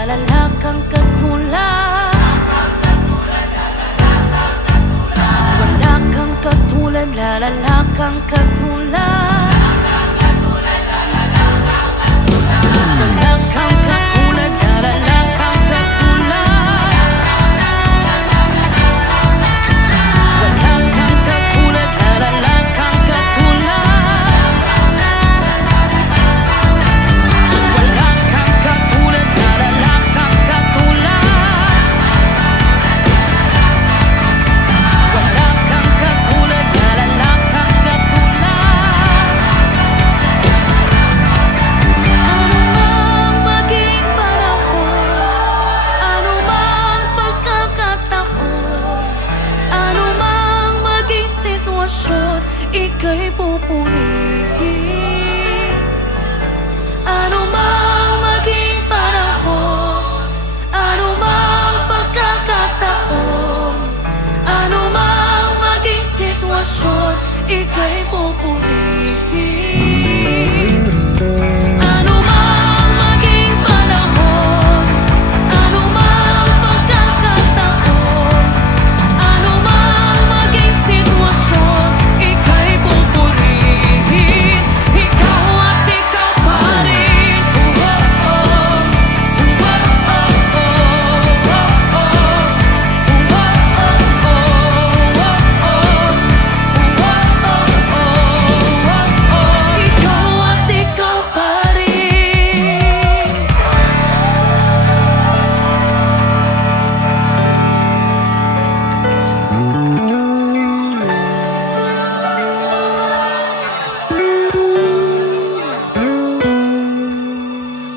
lalala kang katulad. Wala kang katulad, lalala kang katulad. Wala kang katulad, lalala kang katulad. Wala kang katulad, lalala kang katulad. Wala kang katulad, lalala kang katulad. Wala kang katulad, lalala kang katulad. Anumang maging panahon, anumang pagkakataon, anumang maging sitwasyon, ika'y pupurihin. Anumang maging panahon, anumang pagkakataon, anumang maging sitwasyon, ika'y pupurihin. Anumang maging panahon, anumang pagkakataon, anumang maging sitwasyon, ika'y pupurihin. Ikaw at ikaw pa rin. Ikaw at ikaw pa rin.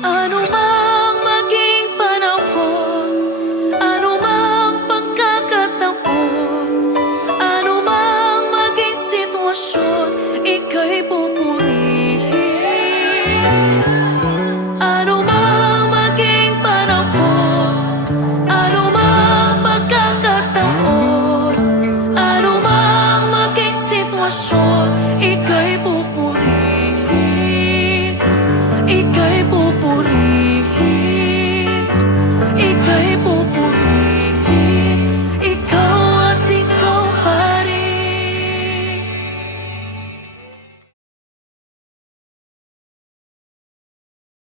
Anumang maging panahon, anumang pagkakataon, anumang maging sitwasyon, ika'y pupurihin. Anumang maging panahon, anumang pagkakataon, anumang maging sitwasyon,